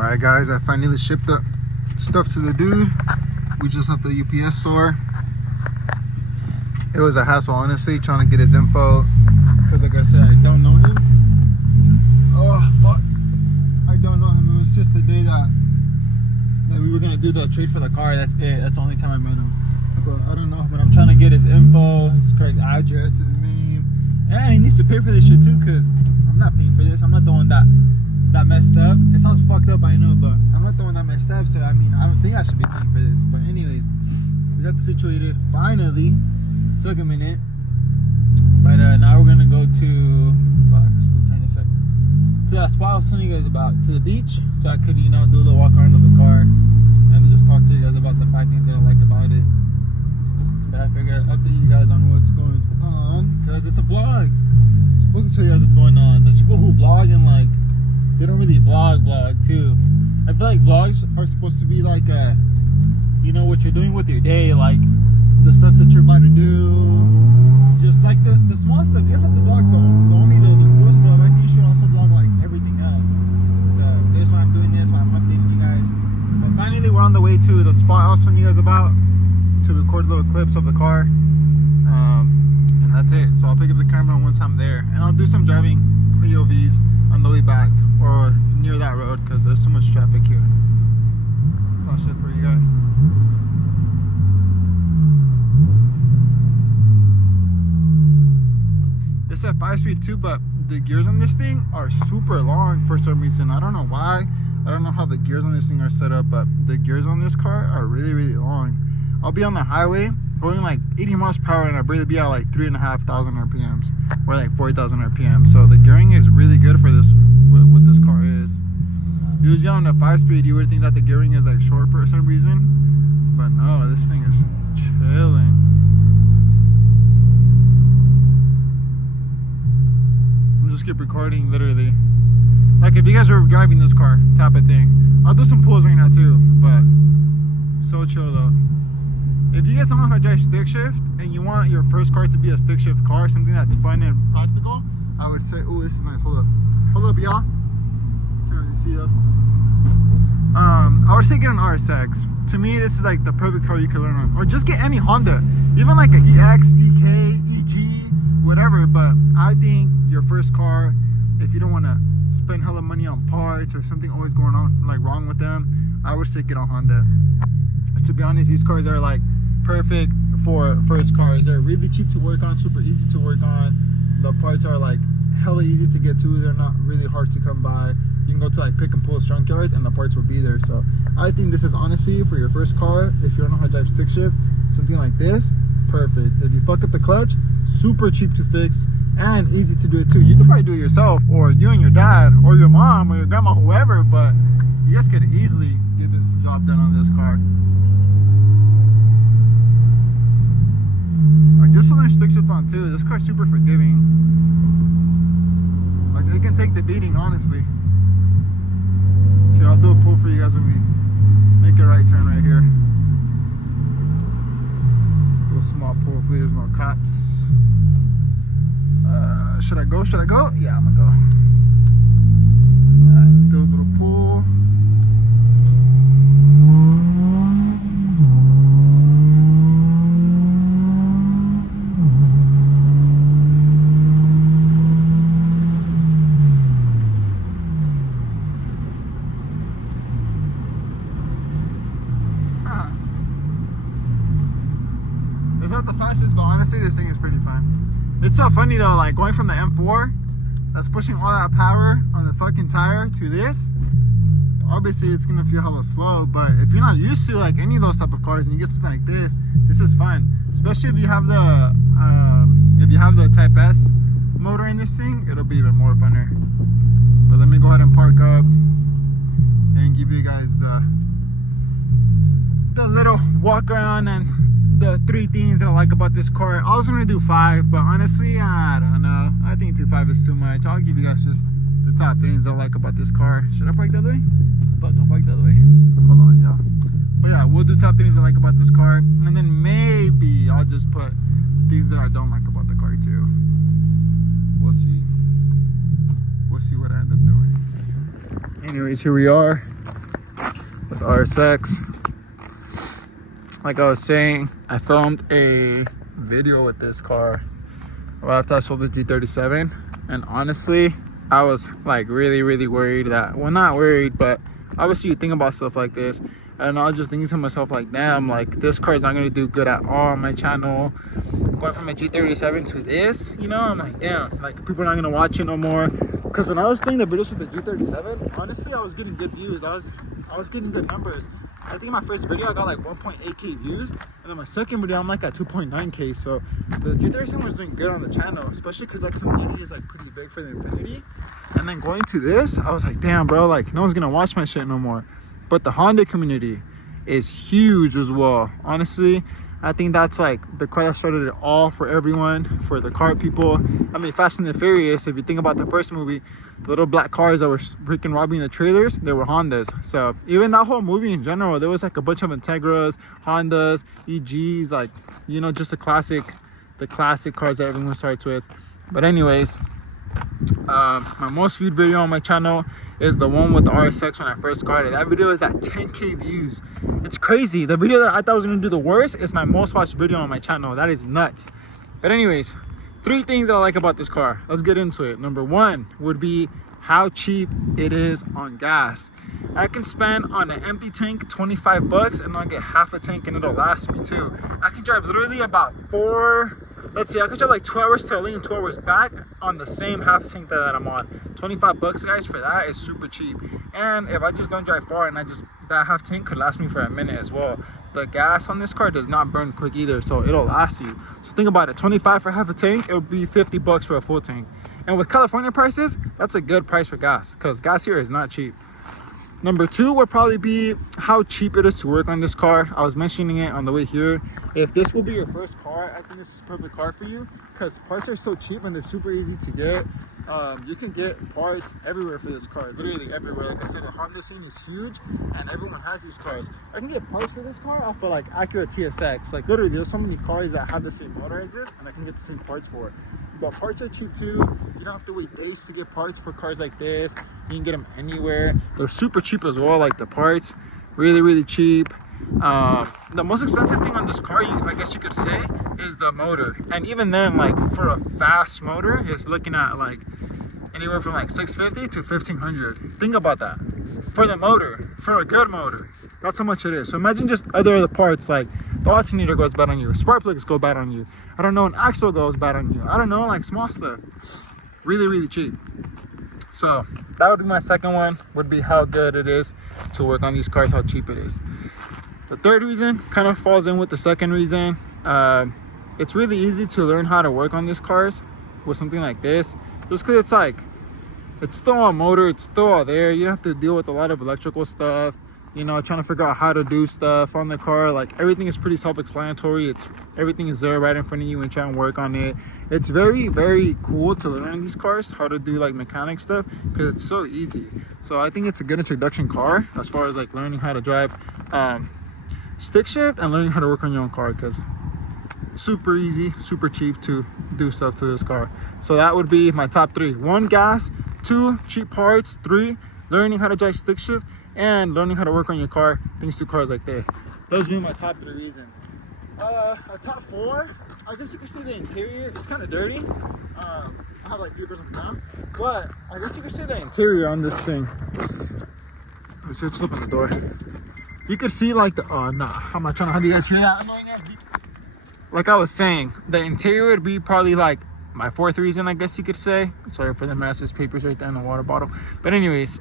Alright guys, I finally shipped the stuff to the dude. We just left the UPS store. It was a hassle, honestly, trying to get his info, because like I said, I don't know him. Oh fuck, I don't know him. It was just the day that we were gonna do the trade for the car. That's it. That's the only time I met him. But I don't know, but I'm trying to get his info, his correct address, his name, and he needs to pay for this shit too, because I'm not paying for this. I'm not the one that messed up. It sounds fucked up, I know, but I'm not the one that messed up, so I mean, I don't think I should be paying for this. But anyways, we got this situated finally. Took a minute, but now we're gonna go to that spot I was telling you guys about, to the beach, so I could, you know, do a little walk around of the car and just talk to you guys about the 5 things that I like about it. But I figured I'd update you guys on what's going on, because it's a vlog. I'm supposed to show you guys what's going on. There's people who vlog and like they don't really vlog too. I feel like vlogs are supposed to be like you know, what you're doing with your day, like the stuff that you're about to do, just like the small stuff. You don't have to vlog only the cool stuff. I think you should also vlog like everything else. So this is why I'm doing this, why I'm updating you guys. But finally we're on the way to the spot I was telling you guys about, to record little clips of the car, and that's it. So I'll pick up the camera once I'm there, and I'll do some driving POVs on the way back or near that road, because there's so much traffic here. Flash it for you guys. It's at 5-speed too, but the gears on this thing are super long for some reason. I don't know why. I don't know how the gears on this thing are set up, but the gears on this car are really, really long. I'll be on the highway going like 80 miles per hour and I'll barely be at like 3,500 RPMs or like 4,000 RPM. So the gearing is really good for this, what this car is. Usually on a 5-speed, you would think that the gearing is like short for some reason, but no, this thing is chilling. Just keep recording, literally, like if you guys were driving this car type of thing. I'll do some pulls right now too, but so chill though. If you guys don't know how to drive stick shift and you want your first car to be a stick shift car, something that's fun and practical, I would say, oh, this is nice. Hold up y'all, can't really see though. I would say get an RSX. To me, this is like the perfect car you can learn on, or just get any Honda, even like an EX, EK, EG, whatever. But I think your first car, if you don't want to spend hella money on parts or something always going on like wrong with them, I would say get a Honda. To be honest, these cars are like perfect for first cars. They're really cheap to work on, super easy to work on. The parts are like hella easy to get to. They're not really hard to come by. You can go to like pick and pull junkyards and the parts will be there. So I think this is honestly for your first car, if you don't know how to drive stick shift, something like this, perfect. If you fuck up the clutch, super cheap to fix and easy to do it too. You could probably do it yourself, or you and your dad or your mom or your grandma, whoever, but you guys could easily get this job done on this car. Or just something stick shift on too. This car's super forgiving. Like it can take the beating, honestly. So I'll do a pull for you guys when we make a right turn right here. Do a small pull. Hopefully there's no cops. Should I go? Yeah, I'm gonna go. Do a little pull. It's not the fastest, but honestly, this thing is pretty fun. It's so funny though, like going from the M4 that's pushing all that power on the fucking tire to this, obviously it's gonna feel hella slow. But if you're not used to like any of those type of cars and you get something like this is fun. Especially if you have the Type S motor in this thing, it'll be even more funner. But let me go ahead and park up and give you guys the little walk around and the 3 things that I like about this car. I was gonna do 5, but honestly, I don't know. I think 5 is too much. I'll give you guys just the top 3 things I like about this car. Should I park the other way? Fuck, I'll park the other way. Hold on, yeah. But yeah, we'll do top things I like about this car, and then maybe I'll just put things that I don't like about the car too. We'll see. We'll see what I end up doing. Anyways, here we are. the RSX. Like I was saying, I filmed a video with this car right after I sold the G37, and honestly, I was like really worried that, well, not worried, but obviously you think about stuff like this, and I was just thinking to myself like, damn, like this car is not going to do good at all on my channel. Going from a G37 to this, you know, I'm like, damn, like people are not going to watch it no more. Because when I was doing the videos with the G37, honestly, I was getting good views. I was getting good numbers. I think my first video I got like 1.8k views, and then my second video I'm like at 2.9k. So the G37 was doing good on the channel, especially because that community is like pretty big for the Infiniti. And then going to this, I was like, damn, bro, like no one's gonna watch my shit no more. But the Honda community is huge as well. Honestly, I think that's like the car that started it all for everyone, for the car people. I mean, Fast and the Furious, if you think about the first movie, the little black cars that were freaking robbing the trailers, they were Hondas. So even that whole movie in general, there was like a bunch of Integras, Hondas, EGs, like, you know, just the classic cars that everyone starts with. But anyways, my most viewed video on my channel is the one with the RSX when I first got it. That video is at 10k views. It's crazy. The video that I thought was gonna do the worst is my most watched video on my channel. That is nuts. But anyways, 3 things that I like about this car. Let's get into it. Number 1 would be how cheap it is on gas. I can spend on an empty tank 25 bucks and I'll get half a tank and it'll last me too. I can drive literally about I could drive like 2 hours to LA and 2 hours back on the same half tank that I'm on. 25 bucks, guys, for that is super cheap. And if I just don't drive far and that half tank could last me for a minute as well. The gas on this car does not burn quick either, so it'll last you. So think about it, 25 for half a tank, it would be 50 bucks for a full tank. And with California prices, that's a good price for gas, because gas here is not cheap. Number 2 would probably be how cheap it is to work on this car. I was mentioning it on the way here. If this will be your first car, I think this is a perfect car for you, because parts are so cheap and they're super easy to get. You can get parts everywhere for this car, literally everywhere. Like I said, the Honda scene is huge and everyone has these cars. I can get parts for this car off of like Acura TSX. Like literally, there's so many cars that have the same motor as this and I can get the same parts for it. But parts are cheap too. You don't have to wait days to get parts for cars like this. You can get them anywhere. They're super cheap as well, like the parts, really cheap. The most expensive thing on this car, I guess you could say, is the motor. And even then, like for a fast motor, it's looking at like anywhere from like $650 to $1,500. Think about that. For the motor, for a good motor, that's how much it is. So imagine just other parts, like the alternator goes bad on you, spark plugs go bad on you, I don't know, an axle goes bad on you, I don't know, like small stuff. Really cheap. So that would be my second one, would be how good it is to work on these cars, how cheap it is. The third reason kind of falls in with the second reason. It's really easy to learn how to work on these cars with something like this, just because it's like, it's still a motor, it's still all there. You don't have to deal with a lot of electrical stuff, you know, trying to figure out how to do stuff on the car. Like everything is pretty self-explanatory. Everything is there right in front of you and try and work on it. It's very cool to learn these cars how to do like mechanic stuff, because it's so easy. So I think it's a good introduction car as far as like learning how to drive stick shift and learning how to work on your own car, because super easy, super cheap to do stuff to this car. So that would be my top 3. 1, gas. 2, cheap parts. 3, learning how to drive stick shift and learning how to work on your car thanks to cars like this. Those would be my top 3 reasons. Top 4, I guess you could say the interior. It's kind of dirty. I have like papers on the ground, but I guess you could say the interior on this thing. Let's see, let's open the door. You could see like the, I'm not trying to have you guys hear that annoying ass beep. Like I was saying, the interior would be probably like my 4th reason, I guess you could say. Sorry for the mess, there's papers right there in the water bottle. But anyways,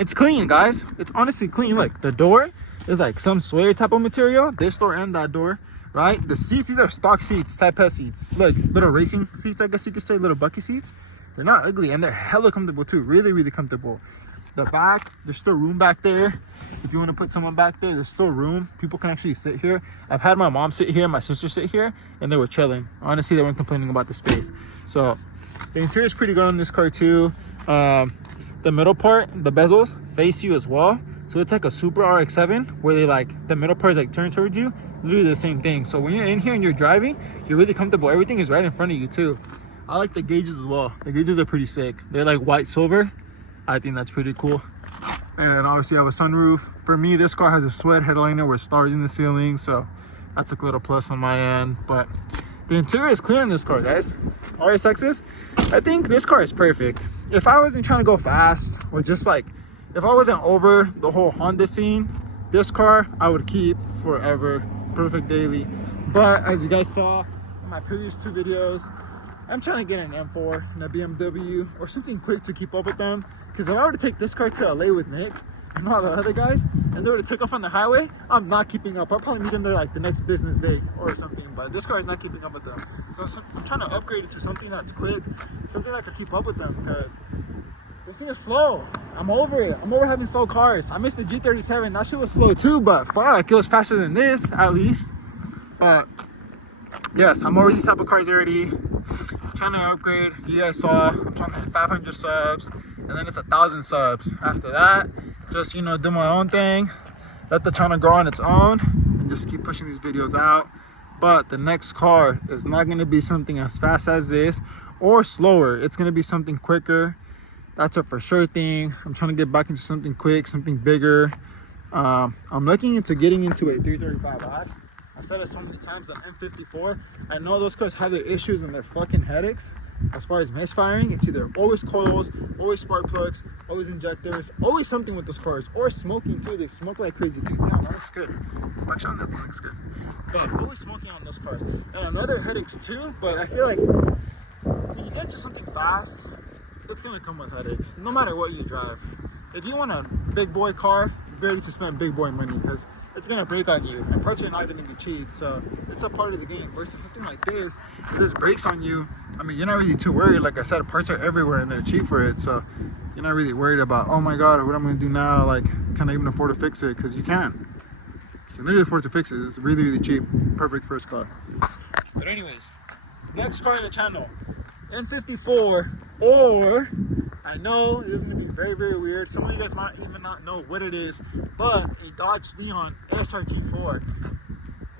it's clean, guys. It's honestly clean. Look, the door is like some suede type of material. This door and that door, right? The seats, these are stock seats, Type S seats. Look, little racing seats, I guess you could say, little bucky seats. They're not ugly and they're hella comfortable too. Really comfortable. The back, there's still room back there. If you want to put someone back there, there's still room. People can actually sit here. I've had my mom sit here, my sister sit here, and they were chilling. Honestly, they weren't complaining about the space. So the interior is pretty good on this car too. The middle part, the bezels face you as well. So it's like a Super RX-7 where they like, the middle part is like turned towards you. Literally the same thing. So when you're in here and you're driving, you're really comfortable. Everything is right in front of you too. I like the gauges as well. The gauges are pretty sick. They're like white silver. I think that's pretty cool. and obviously you have a sunroof. For me, this car has a sweat headliner with stars in the ceiling, so that's a little plus on my end. But the interior is clear in this car, guys. RSXs, I think this car is perfect. If I wasn't trying to go fast, or just like, if I wasn't over the whole Honda scene, this car I would keep forever. Perfect daily. But as you guys saw in my previous 2 videos, I'm trying to get an M4 and a BMW or something quick to keep up with them. Because if I were to take this car to LA with Nick and all the other guys, and they were to take off on the highway, I'm not keeping up. I'll probably meet them there like the next business day or something. But this car is not keeping up with them. So I'm trying to upgrade it to something that's quick, something that can keep up with them. Because this thing is slow. I'm over it. I'm over having slow cars. I missed the G37. That shit was slow too, but fuck, it was faster than this at least. But yes, I'm over these type of cars already. Trying to upgrade. You guys saw I'm trying to hit 500 subs, and then it's 1,000 subs. After that, just, you know, do my own thing, let the channel grow on its own, and just keep pushing these videos out. But the next car is not going to be something as fast as this or slower. It's going to be something quicker. That's a for sure thing. I'm trying to get back into something quick, something bigger. I'm looking into getting into a 335i. I've said it so many times, an M54. I know those cars have their issues and their fucking headaches as far as misfiring. It's either always coils, always spark plugs, always injectors, always something with those cars, or smoking too. They smoke like crazy too. Yeah, that looks good. Watch on, that thing looks good. But always smoking on those cars. And I know their headaches too, but I feel like when you get to something fast, it's gonna come with headaches, no matter what you drive. If you want a big boy car, you're ready to spend big boy money, because it's gonna break on you, and parts are not gonna be cheap. So it's a part of the game. Versus something like this, if this breaks on you, I mean, you're not really too worried. Like I said, parts are everywhere and they're cheap for it, so you're not really worried about, oh my god, what I'm gonna do now. Like, can I even afford to fix it? Because you can literally afford to fix it. It's really, really cheap. Perfect first car. But anyways, next car on the channel, N54, or I know it is going to be very, very weird. Some of you guys might even not know what it is, but a Dodge Leon SRT4.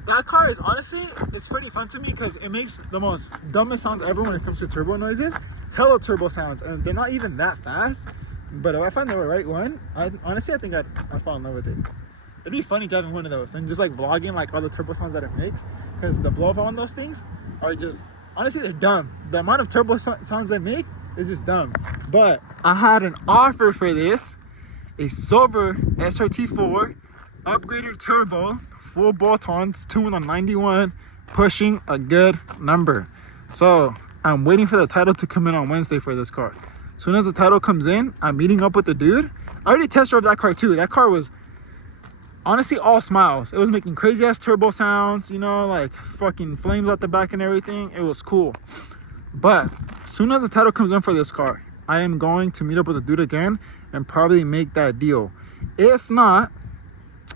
That car is honestly, it's pretty fun to me because it makes the most dumbest sounds ever when it comes to turbo noises. Hella turbo sounds, and they're not even that fast. But if I find the right one, I think I'd fall in love with it. It'd be funny driving one of those and just like vlogging like all the turbo sounds that it makes, because the blow off on those things are just, honestly, they're dumb. The amount of turbo sounds they make is just dumb. But I had an offer for this, a silver SRT4, upgraded turbo, full bolt-ons, tuned on 91, pushing a good number. So I'm waiting for the title to come in on Wednesday for this car. As soon as the title comes in, I'm meeting up with the dude. I already test drove that car too. That car was honestly all smiles. It was making crazy ass turbo sounds, you know, like fucking flames out the back and everything. It was cool. But as soon as the title comes in for this car, I am going to meet up with the dude again and probably make that deal. If not,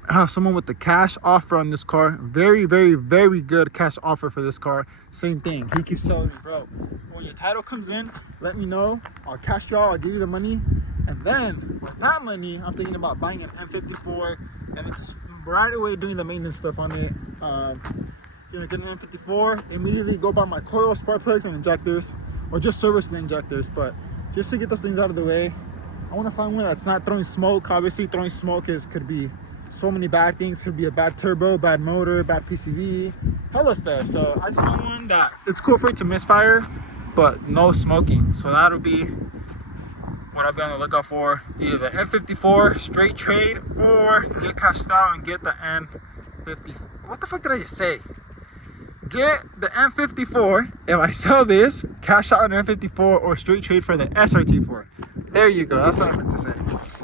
I have someone with the cash offer on this car. Very, very, very good cash offer for this car. Same thing. He keeps telling me, bro, when your title comes in, let me know. I'll cash y'all. I'll give you the money. And then with that money, I'm thinking about buying an M54 and then just right away doing the maintenance stuff on it. You know, get an M54, immediately go buy my coil, spark plugs, and injectors, or just service the injectors. But just to get those things out of the way, I want to find one that's not throwing smoke. Obviously, throwing smoke could be so many bad things. Could be a bad turbo, bad motor, bad PCV, hella stuff. So I just want one that it's cool for it to misfire, but no smoking. So that'll be what I'll be on the lookout for. Either the M54 straight trade, or get cashed out and get the N50. What the fuck did I just say? Get the M54. If I sell this, cash out an M54, or straight trade for the SRT4. There you go. That's what I meant to say.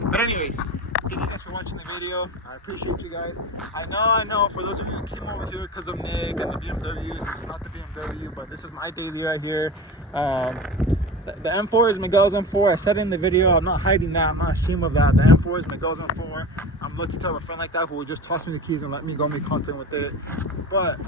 But anyways, thank you guys for watching the video. I appreciate you guys. I know. For those of you who came over here because of Nick and the BMWs, this is not the BMW, but this is my daily right here. The M4 is Miguel's M4. I said it in the video. I'm not hiding that. I'm not ashamed of that. The M4 is Miguel's M4. I'm lucky to have a friend like that who will just toss me the keys and let me go make content with it. But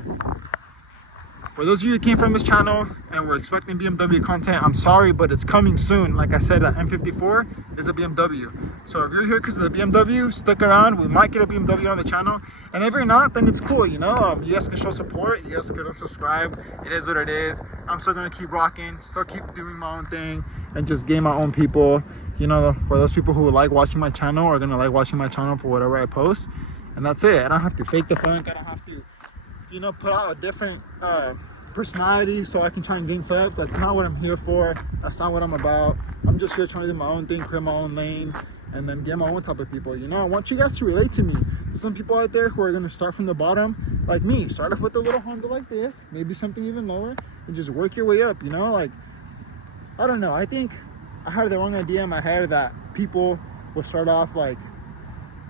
for those of you who came from this channel and were expecting BMW content, I'm sorry, but it's coming soon. Like I said, that M54 is a BMW. So if you're here because of the BMW, stick around. We might get a BMW on the channel. And if you're not, then it's cool, you know. You guys can show support. You guys can unsubscribe. It is what it is. I'm still going to keep rocking, still keep doing my own thing, and just gain my own people. you know, for those people who like watching my channel are gonna like watching my channel for whatever I post, and that's it. I don't have to fake the funk. I don't have to, you know, put out a different personality so I can try and gain subs. That's not what I'm here for. That's not what I'm about. I'm just here trying to do my own thing, create my own lane, and then get my own type of people. You know, I want you guys to relate to me. There's some people out there who are gonna start from the bottom, like me. Start off with a little Honda like this, maybe something even lower, and just work your way up. You know, like, I don't know. I think I had the wrong idea in my head that people will start off like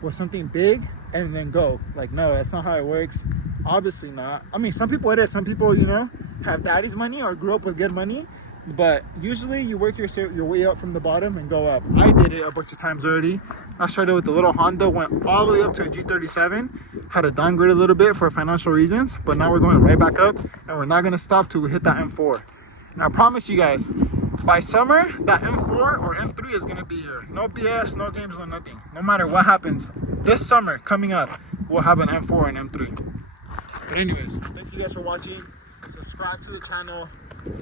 with something big and then go. Like, no, that's not how it works. Obviously not. I mean, some people it is. Some people, you know, have daddy's money or grew up with good money, but usually you work your way up from the bottom and go up. I did it a bunch of times already. I started with the little Honda, went all the way up to a G37, had to downgrade a little bit for financial reasons, but now we're going right back up, and we're not going to stop till we hit that M4. And I promise you guys, by summer, that M4 or M3 is going to be here. No BS, no games, no nothing. No matter what happens, this summer coming up, we'll have an M4 and M3. But anyways, thank you guys for watching. Subscribe to the channel.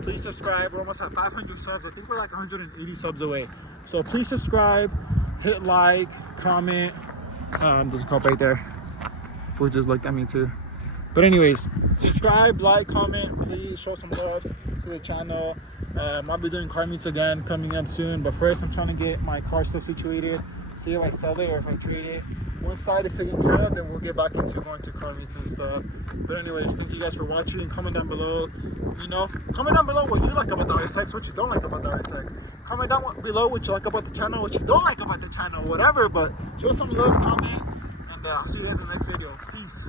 Please subscribe. We're almost at 500 subs. I think we're like 180 subs away. So please subscribe, hit like, comment. There's a cop right there. Fool just looked at me too. But anyways, subscribe, like, comment. Please show some love to the channel. I'll be doing car meets again coming up soon. But first, I'm trying to get my car stuff situated. See if I sell it or if I trade it. Once that is taken care of, then we'll get back into going to car meets and stuff. But anyways, thank you guys for watching. Comment down below, you know, comment down below what you like about the RSX, what you don't like about the RSX. Comment down below what you like about the channel, what you don't like about the channel, whatever. But show some love, comment, and I'll see you guys in the next video. Peace.